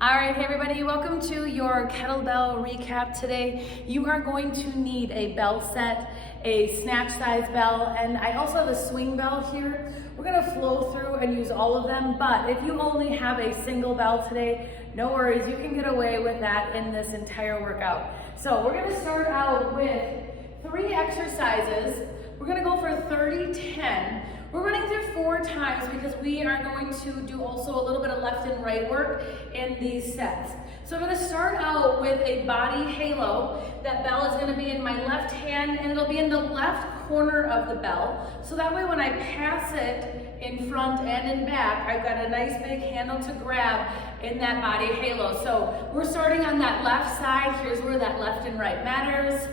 All right, hey everybody, welcome to your kettlebell recap today. You are going to need a bell set, a snatch size bell, and I also have a swing bell here. We're gonna flow through and use all of them, but if you only have a single bell today, no worries, you can get away with that in this entire workout. So we're gonna start out with 3 exercises. We're gonna go for 30-10. We're running through 4 times because we are going to do also a little bit of left and right work in these sets. So I'm going to start out with a body halo. That bell is going to be in my left hand and it'll be in the left corner of the bell. So that way when I pass it in front and in back, I've got a nice big handle to grab in that body halo. So we're starting on that left side. Here's where that left and right matters.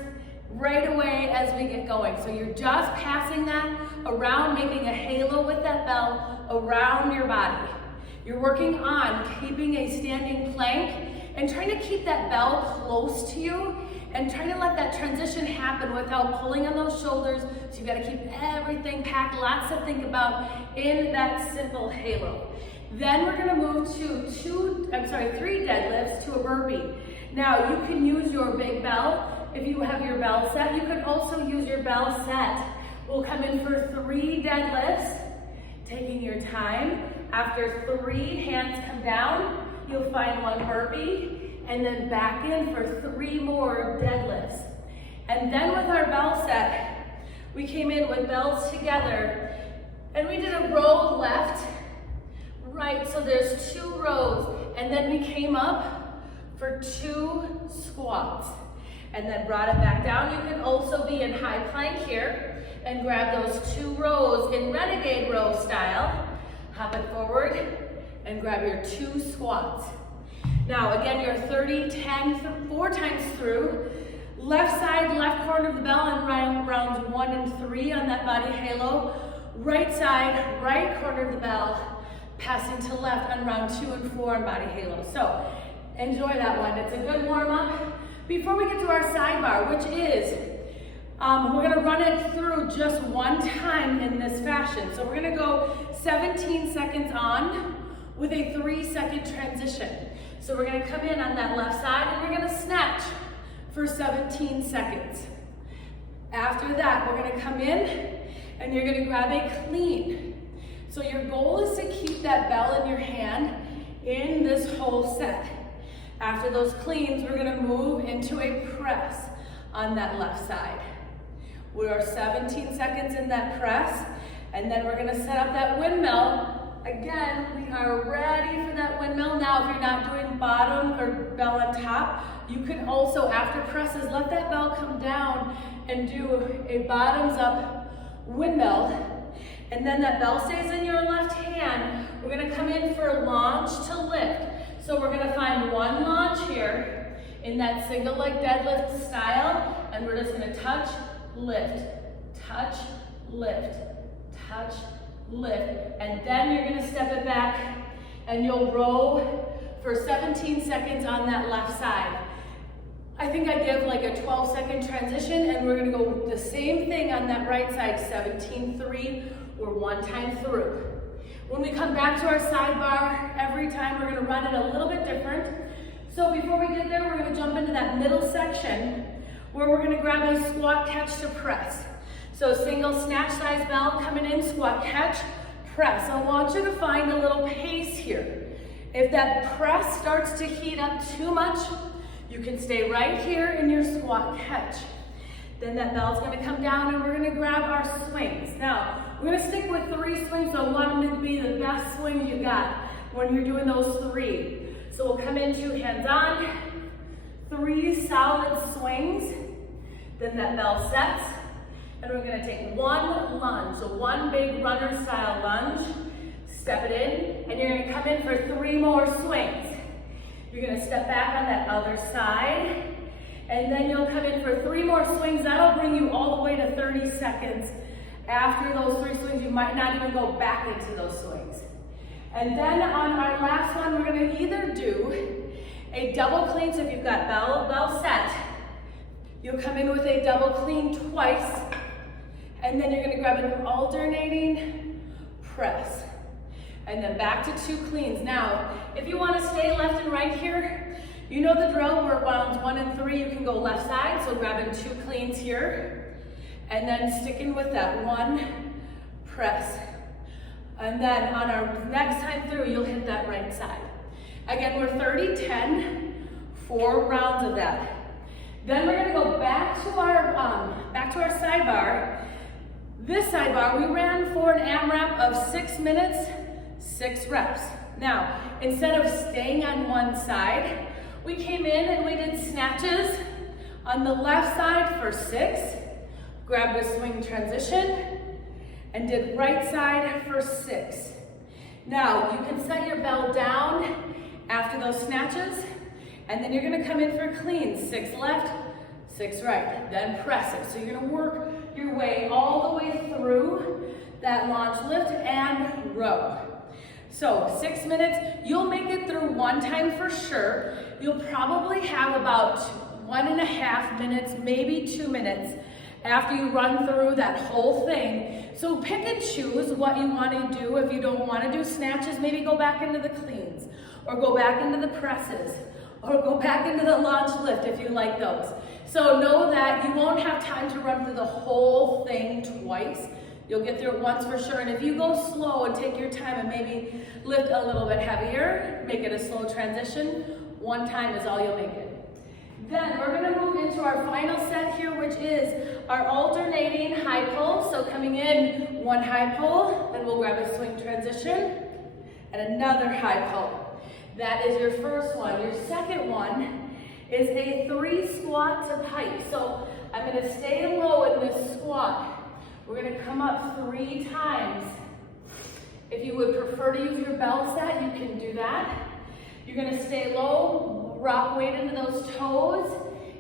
Right away as we get going. So you're just passing that around, making a halo with that bell around your body. You're working on keeping a standing plank and trying to keep that bell close to you and trying to let that transition happen without pulling on those shoulders. So you've got to keep everything packed, lots to think about in that simple halo. Then we're going to move to 3 deadlifts to a burpee. Now you can use your big bell. If you have your bell set, you could also use your bell set. We'll come in for 3 deadlifts, taking your time. After 3, hands come down, you'll find 1 burpee, and then back in for 3 more deadlifts. And then with our bell set, we came in with bells together, and we did a row left, right, so there's 2 rows, and then we came up for 2 squats. And then brought it back down. You can also be in high plank here and grab those 2 rows in renegade row style. Hop it forward and grab your 2 squats. Now again, your 30-10, 4 times through. Left side, left corner of the bell and rounds 1 and 3 on that body halo. Right side, right corner of the bell, passing to left on round 2 and 4 on body halo. So enjoy that one. It's a good warm up. Before we get to our sidebar, which is, we're gonna run it through just 1 time in this fashion. So we're gonna go 17 seconds on with a 3-second transition. So we're gonna come in on that left side and we're gonna snatch for 17 seconds. After that, we're gonna come in and you're gonna grab a clean. So your goal is to keep that bell in your hand in this whole set. After those cleans, we're gonna move into a press on that left side. We are 17 seconds in that press, and then we're gonna set up that windmill. Again, we are ready for that windmill. Now, if you're not doing bottom or bell on top, you can also, after presses, let that bell come down and do a bottoms up windmill. And then that bell stays in your left hand. We're gonna come in for a launch to lift. So we're gonna find 1 launch here in that single leg deadlift style, and we're just gonna touch, lift, touch, lift, touch, lift, and then you're gonna step it back and you'll row for 17 seconds on that left side. I think I give like a 12-second transition, and we're gonna go the same thing on that right side, 17-3, or 1 time through. When we come back to our sidebar, every time we're gonna run it a little bit different. So before we get there, we're gonna jump into that middle section where we're gonna grab a squat catch to press. So single snatch size bell coming in, squat catch, press. I want you to find a little pace here. If that press starts to heat up too much, you can stay right here in your squat catch. Then that bell's gonna come down and we're gonna grab our swings. Now, we're gonna stick with 3 swings, so I want them to be the best swings you got when you're doing those 3. So we'll come into hands on, 3 solid swings, then that bell sets, and we're gonna take 1 lunge, so 1 big runner style lunge, step it in, and you're gonna come in for 3 more swings. You're gonna step back on that other side, and then you'll come in for 3 more swings. That'll bring you all the way to 30 seconds. After those 3 swings, you might not even go back into those swings. And then on our last one, we're gonna either do a double clean, so if you've got bell set, you'll come in with a double clean twice, and then you're gonna grab an alternating press. and then back to 2 cleans. Now, if you want to stay left and right here, you know the drill. We're rounds 1 and 3. You can go left side, so grabbing 2 cleans here, and then sticking with that 1 press. And then on our next time through, you'll hit that right side. Again, we're 30, 10, 4 rounds of that. Then we're gonna go back to our sidebar. This sidebar, we ran for an AMRAP of 6 minutes, 6 reps. Now, instead of staying on one side, we came in and we did snatches on the left side for 6, grabbed a swing transition, and did right side for 6. Now, you can set your bell down after those snatches, and then you're gonna come in for cleans, 6 left, 6 right, then press it. So you're gonna work your way all the way through that launch lift and row. So 6 minutes, you'll make it through one time for sure. You'll probably have about 1.5 minutes, maybe 2 minutes after you run through that whole thing. So pick and choose what you want to do. If you don't want to do snatches, maybe go back into the cleans, or go back into the presses, or go back into the launch lift if you like those. So know that you won't have time to run through the whole thing twice. You'll get through it once for sure. And if you go slow and take your time and maybe lift a little bit heavier, make it a slow transition, 1 time is all you'll make it. Then we're gonna move into our final set here, which is our alternating high pull. So coming in, 1 high pull, then we'll grab a swing transition, and another high pull. That is your first one. Your second one is a 3 squat to pike. So I'm gonna stay low in this squat. We're gonna come up 3 times. If you would prefer to use your bell set, you can do that. You're gonna stay low, rock weight into those toes,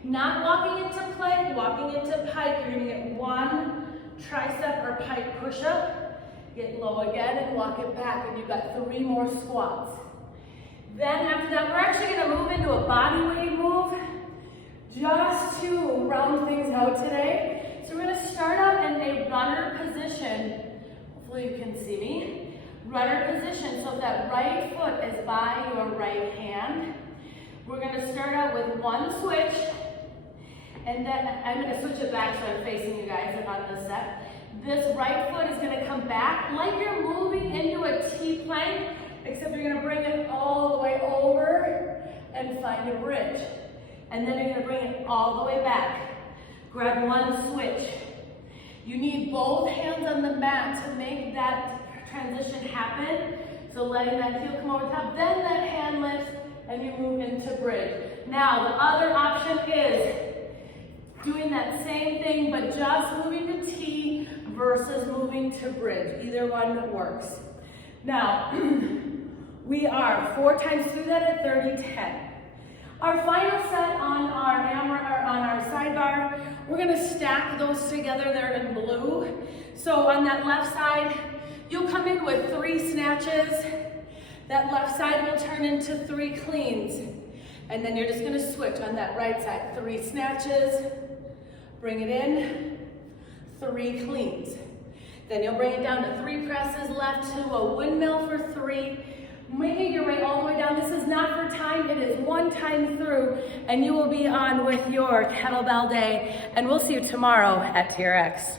not walking into plank, walking into pike. You're gonna get 1 tricep or pike push-up, get low again and walk it back, and you've got 3 more squats. Then after that, we're actually gonna move into a body weight move just to round things out today. So we're gonna start out in a runner position. Hopefully you can see me. Runner position, so that right foot is by your right hand. We're gonna start out with 1 switch, and then I'm gonna switch it back so I'm facing you guys on this set. This right foot is gonna come back like you're moving into a T-plank, except you're gonna bring it all the way over and find a bridge. And then you're gonna bring it all the way back. Grab 1 switch. You need both hands on the mat to make that transition happen. So letting that heel come over top, then that hand lifts and you move into bridge. Now the other option is doing that same thing but just moving to T versus moving to bridge. Either one works. Now we are 4 times through that at 30, 10. Our final set on our sidebar, we're gonna stack those together. They're in blue. So on that left side, you'll come in with 3 snatches. That left side will turn into 3 cleans. And then you're just gonna switch on that right side. 3 snatches, bring it in, 3 cleans. Then you'll bring it down to 3 presses left to a windmill for 3. Making your way all the way down. This is not for time, it is 1 time through, and you will be on with your kettlebell day. And we'll see you tomorrow at TRX.